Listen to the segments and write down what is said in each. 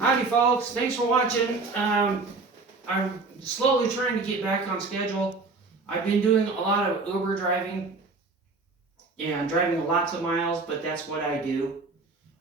Howdy folks, thanks for watching. I'm slowly trying to get back on schedule. I've been doing a lot of Uber driving and driving lots of miles, but that's what I do.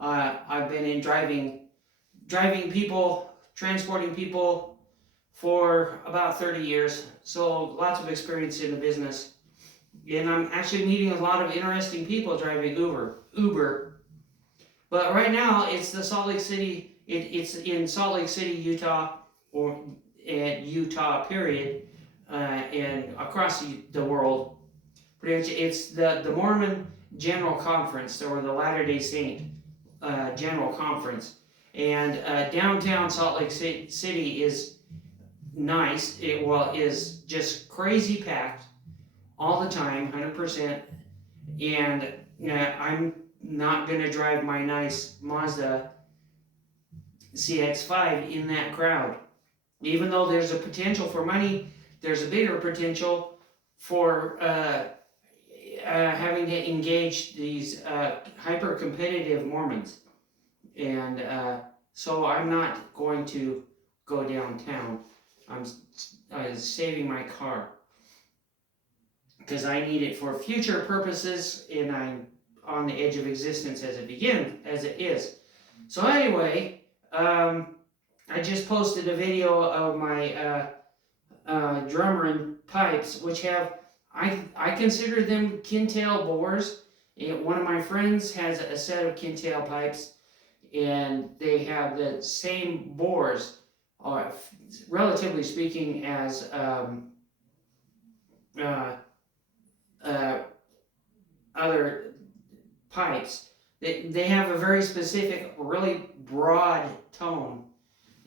I've been in driving people, transporting people for about 30 years, so lots of experience in the business. And I'm actually meeting a lot of interesting people driving Uber. But right now, it's the Salt Lake City. It's in Salt Lake City, Utah, or at Utah, period, and across the world. Pretty much, it's the Mormon General Conference, or the Latter Day Saint General Conference, and downtown Salt Lake City is nice. It is just crazy packed all the time, 100%. And I'm not gonna drive my nice Mazda CX-5 in that crowd. Even though there's a potential for money, there's a bigger potential for having to engage these hyper-competitive Mormons. And so I'm not going to go downtown. I'm saving my car because I need it for future purposes, and I'm on the edge of existence as it is. So anyway, I just posted a video of my drummer and pipes, which have, I consider them Kintail bores. One of my friends has a set of Kintail pipes, and they have the same bores, relatively speaking, as other pipes. They have a very specific, really broad tone.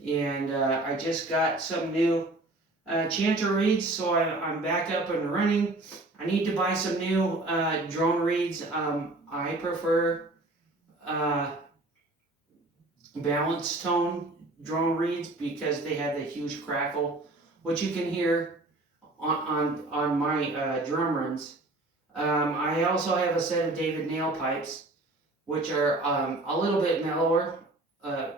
And I just got some new chanter reeds, so I'm back up and running. I need to buy some new drone reeds. I prefer balanced tone drone reeds because they have the huge crackle, which you can hear on my drum runs. I also have a set of David nail pipes, which are a little bit mellower, a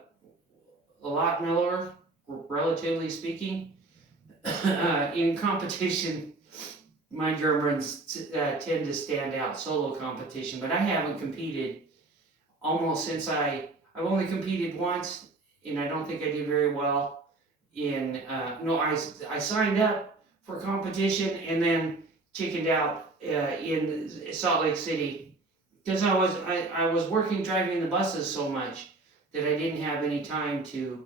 lot mellower, relatively speaking. In competition, my drum runs tend to stand out, solo competition, but I haven't competed almost since I've only competed once, and I don't think I did very well I signed up for competition and then chickened out in Salt Lake City because I was working driving the buses so much that I didn't have any time to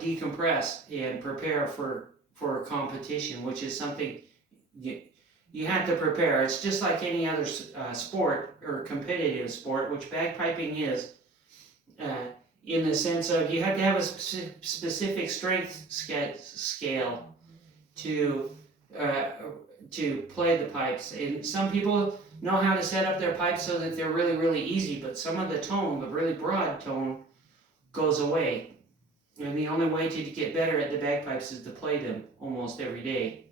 decompress and prepare for competition, which is something you have to prepare. It's just like any other sport or competitive sport, which bagpiping is, in the sense of you have to have a specific strength scale to play the pipes. And some people know how to set up their pipes so that they're really, really easy, but some of the tone, the really broad tone, goes away. And the only way to get better at the bagpipes is to play them almost every day.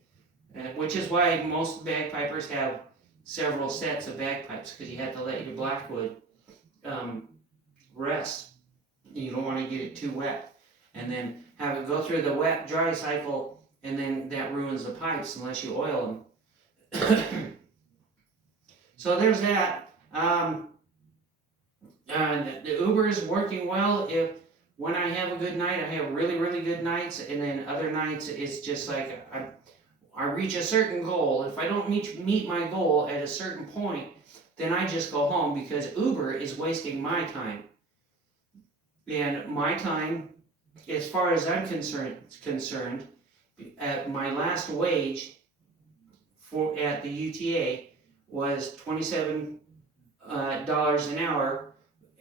Which is why most bagpipers have several sets of bagpipes, because you have to let your blackwood rest. You don't want to get it too wet and then have it go through the wet dry cycle, and then that ruins the pipes unless you oil them. So there's that. The Uber is working well. When I have a good night, I have really, really good nights, and then other nights it's just like I reach a certain goal. If I don't meet my goal at a certain point, then I just go home, because Uber is wasting my time. And my time, as far as I'm concerned, at my last wage at the UTA was $27 an hour,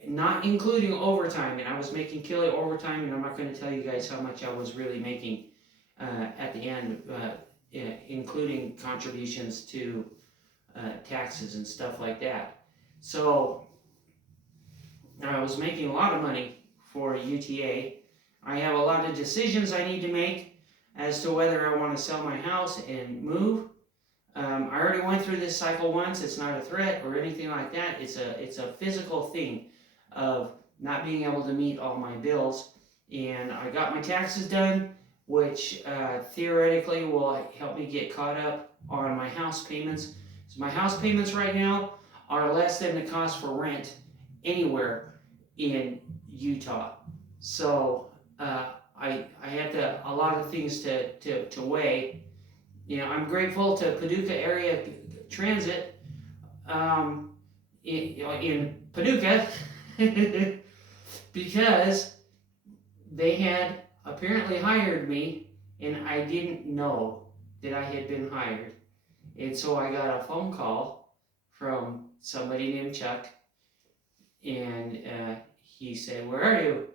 not including overtime. And I was making killer overtime, and I'm not going to tell you guys how much I was really making at the end, including contributions to taxes and stuff like that. So I was making a lot of money for UTA. I have a lot of decisions I need to make as to whether I want to sell my house and move. I already went through this cycle once. It's not a threat or anything like that. It's a physical thing of not being able to meet all my bills. And I got my taxes done, which theoretically will help me get caught up on my house payments. So my house payments right now are less than the cost for rent anywhere in Utah. So I had a lot of things to weigh. I'm grateful to Paducah Area Transit in Paducah because they had apparently hired me and I didn't know that I had been hired. And so I got a phone call from somebody named Chuck, and he said, "Where are you?"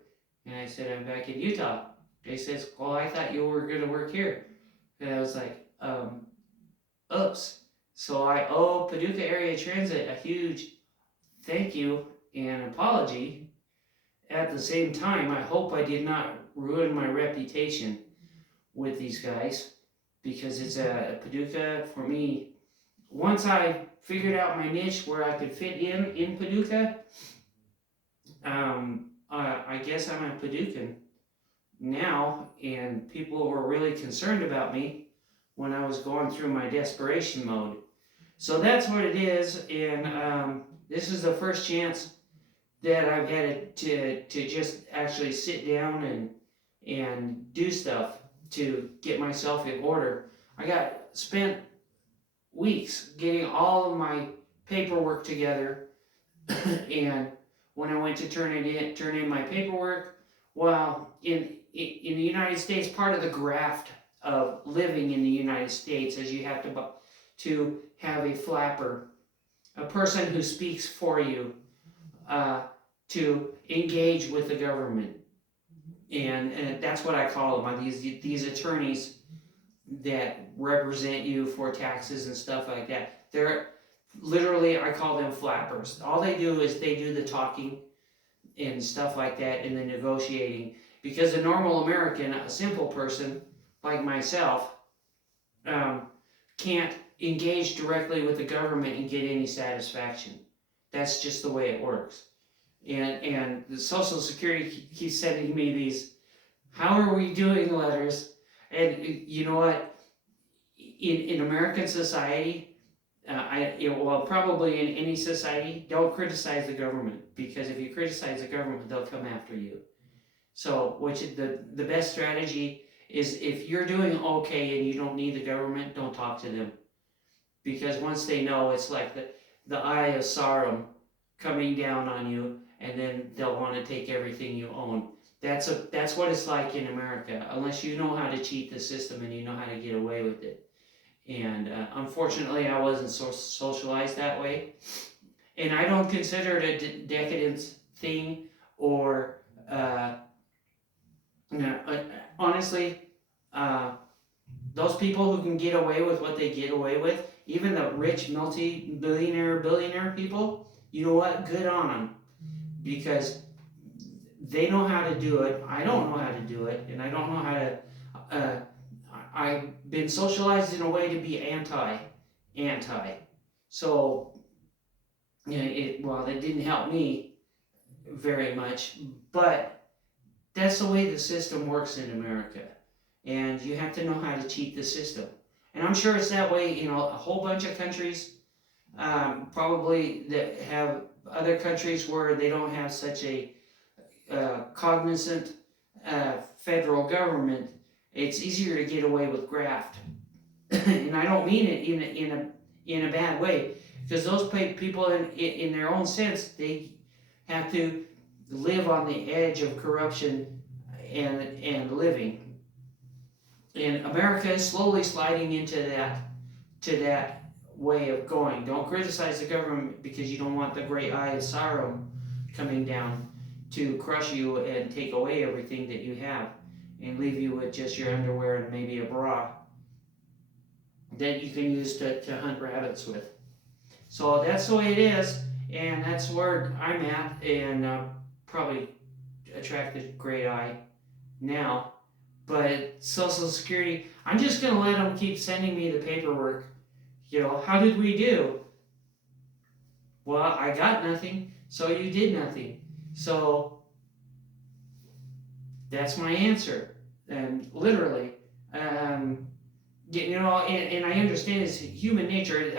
And I said, "I'm back in Utah." He says, "Well, I thought you were going to work here." And I was like, oops. So I owe Paducah Area Transit a huge thank you and apology. At the same time, I hope I did not ruin my reputation with these guys, because it's a Paducah for me. Once I figured out my niche where I could fit in Paducah, I guess I'm a Paducan now, and people were really concerned about me when I was going through my desperation mode. So that's what it is, and this is the first chance that I've had to just actually sit down and do stuff to get myself in order. I got spent weeks getting all of my paperwork together, and when I went to turn in my paperwork, well, in the United States, part of the graft of living in the United States is you have to have a flapper, a person who speaks for you, to engage with the government, and that's what I call them. These attorneys that represent you for taxes and stuff like that. They're literally, I call them flappers. All they do is they do the talking and stuff like that and the negotiating, because a normal American, a simple person like myself, can't engage directly with the government and get any satisfaction. That's just the way it works. And the Social Security keeps sending me these "how are we doing" letters, and you know what? In American society, probably in any society, don't criticize the government, because if you criticize the government, they'll come after you. So, the best strategy is, if you're doing okay and you don't need the government, don't talk to them, because once they know, it's like the eye of Sauron coming down on you, and then they'll want to take everything you own. That's what it's like in America, unless you know how to cheat the system and you know how to get away with it. And unfortunately, I wasn't socialized that way, and I don't consider it a decadent thing, or honestly, those people who can get away with what they get away with, even the rich billionaire people, you know what? Good on them, because they know how to do it. I don't know how to do it, and I don't know how to. I've been socialized in a way to be anti. So, that didn't help me very much, but that's the way the system works in America, and you have to know how to cheat the system. And I'm sure it's that way in a whole bunch of countries, probably that have other countries where they don't have such a cognizant federal government. It's easier to get away with graft, and I don't mean it in a bad way, because those people in their own sense, they have to live on the edge of corruption and living. And America is slowly sliding into that way of going. Don't criticize the government, because you don't want the great eye of Sauron coming down to crush you and take away everything that you have, and leave you with just your underwear and maybe a bra that you can use to hunt rabbits with. So that's the way it is, and that's where I'm at, and probably attract the great eye now. But Social Security, I'm just going to let them keep sending me the paperwork. How did we do? Well, I got nothing, so you did nothing. So that's my answer, and literally, and I understand it's human nature.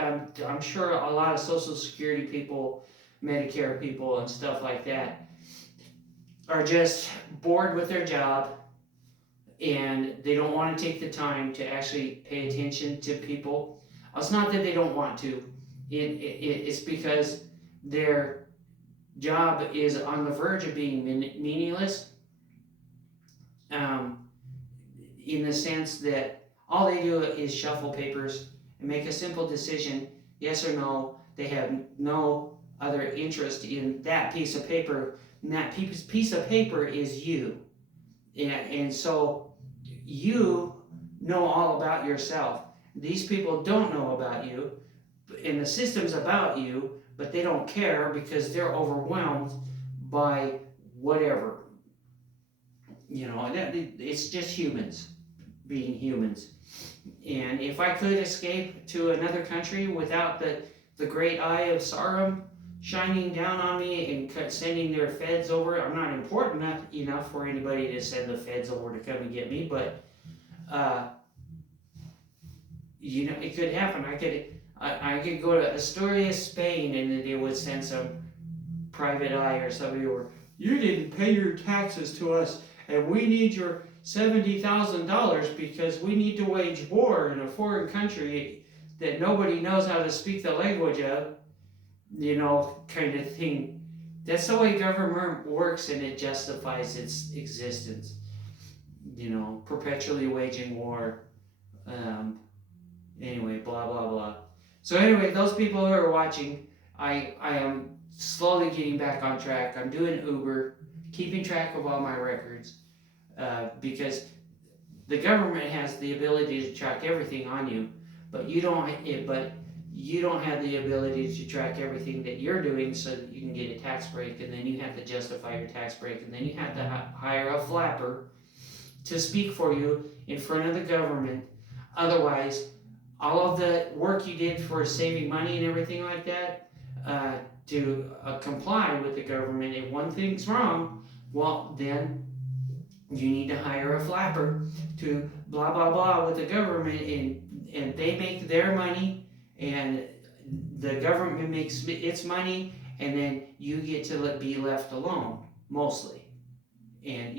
I'm sure a lot of Social Security people, Medicare people, and stuff like that are just bored with their job and they don't want to take the time to actually pay attention to people. It's not that they don't want to, it's because their job is on the verge of being meaningless, um, in the sense that all they do is shuffle papers and make a simple decision, yes or no. They have no other interest in that piece of paper, and that piece of paper is you. And so you know all about yourself. These people don't know about you, and the system's about you, but they don't care because they're overwhelmed by whatever. It's just humans being humans. And if I could escape to another country without the great eye of Sauron shining down on me and sending their feds over, I'm not important enough for anybody to send the feds over to come and get me, but it could happen. I could go to Asturias, Spain, and then they would send some private eye or somebody over. You didn't pay your taxes to us, and we need your $70,000 because we need to wage war in a foreign country that nobody knows how to speak the language of, kind of thing. That's the way government works, and it justifies its existence. Perpetually waging war. Anyway, blah blah blah. So anyway, those people who are watching, I am slowly getting back on track. I'm doing Uber, keeping track of all my records, because the government has the ability to track everything on you, but you don't have the ability to track everything that you're doing so that you can get a tax break, and then you have to justify your tax break, and then you have to hire a flapper to speak for you in front of the government. Otherwise, all of the work you did for saving money and everything like that, to comply with the government, if one thing's wrong, well, then you need to hire a flapper to blah blah blah with the government, and they make their money, and the government makes its money, and then you get to be left alone, mostly. And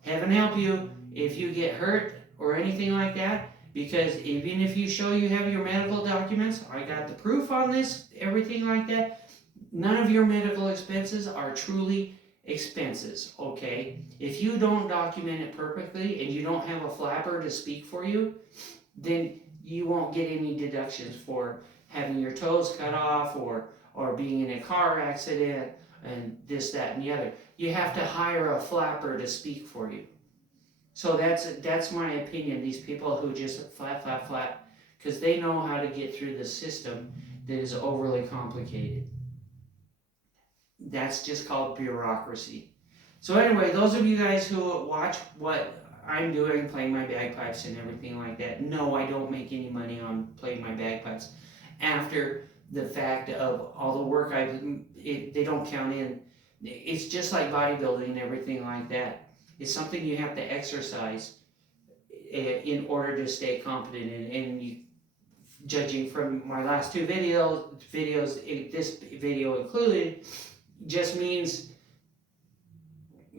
heaven help you if you get hurt or anything like that, because even if you show you have your medical documents, I got the proof on this, everything like that, none of your medical expenses are truly expenses, okay? If you don't document it perfectly and you don't have a flapper to speak for you, then you won't get any deductions for having your toes cut off or being in a car accident and this, that, and the other. You have to hire a flapper to speak for you. So that's my opinion. These people who just flap, because they know how to get through the system that is overly complicated. That's just called bureaucracy. So anyway, those of you guys who watch what I'm doing, playing my bagpipes and everything like that, no, I don't make any money on playing my bagpipes. After the fact of all the work they don't count in. It's just like bodybuilding and everything like that. It's something you have to exercise in order to stay competent in. And you, judging from my last two videos, this video included, just means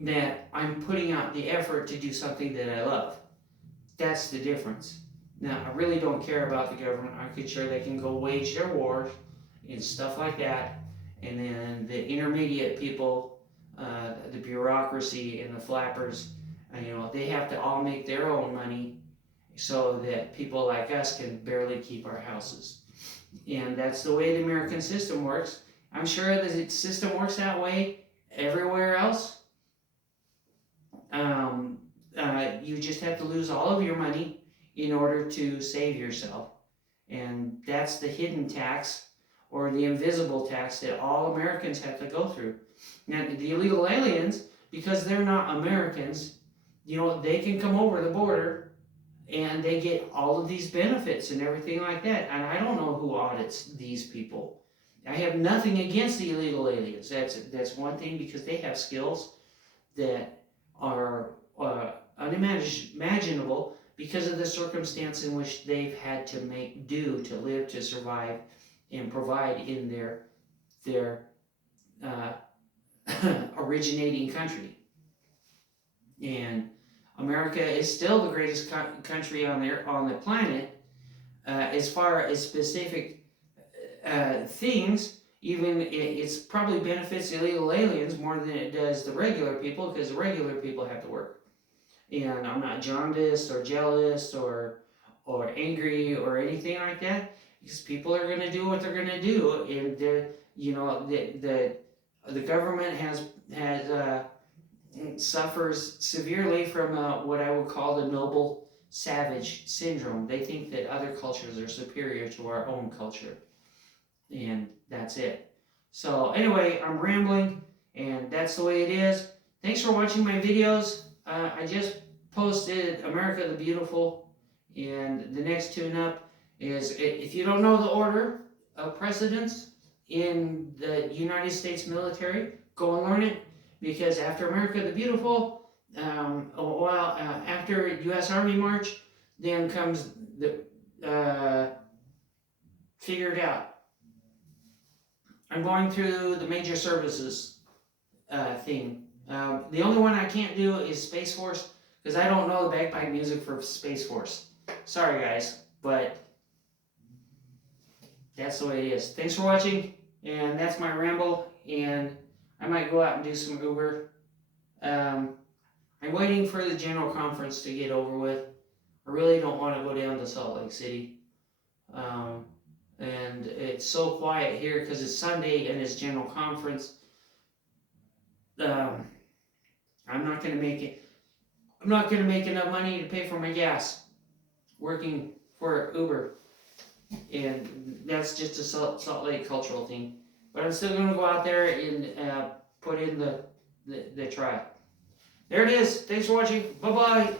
that I'm putting out the effort to do something that I love. That's the difference. Now, I really don't care about the government. I'm sure they can go wage their wars and stuff like that. And then the intermediate people, the bureaucracy and the flappers, they have to all make their own money so that people like us can barely keep our houses. And that's the way the American system works. I'm sure the system works that way everywhere else. You just have to lose all of your money in order to save yourself. And that's the hidden tax or the invisible tax that all Americans have to go through. Now, the illegal aliens, because they're not Americans, they can come over the border and they get all of these benefits and everything like that. And I don't know who audits these people. I have nothing against the illegal aliens. That's one thing, because they have skills that are unimaginable because of the circumstance in which they've had to make do to live, to survive, and provide in their uh, originating country. And America is still the greatest country on the planet as far as specific things. Even it's probably benefits illegal aliens more than it does the regular people, because the regular people have to work. And I'm not jaundiced or jealous or angry or anything like that, because people are going to do what they're going to do, and the government has suffers severely from what I would call the noble savage syndrome. They think that other cultures are superior to our own culture, and that's it. So anyway, I'm rambling, and that's the way it is. Thanks for watching my videos. I just posted America the Beautiful, and the next tune-up is, if you don't know the order of precedence in the United States military, go and learn it, because after America the Beautiful, after U.S. Army March, then comes the Figure It Out. I'm going through the major services theme. The only one I can't do is Space Force, because I don't know the bagpipe music for Space Force. Sorry guys, but that's the way it is. Thanks for watching, and that's my ramble, and I might go out and do some Uber. I'm waiting for the general conference to get over with. I really don't want to go down to Salt Lake City. And it's so quiet here because it's Sunday and it's general conference. I'm not going to make it. I'm not going to make enough money to pay for my gas working for Uber. And that's just a Salt Lake cultural thing. But I'm still going to go out there and put in the try. There it is. Thanks for watching. Bye-bye.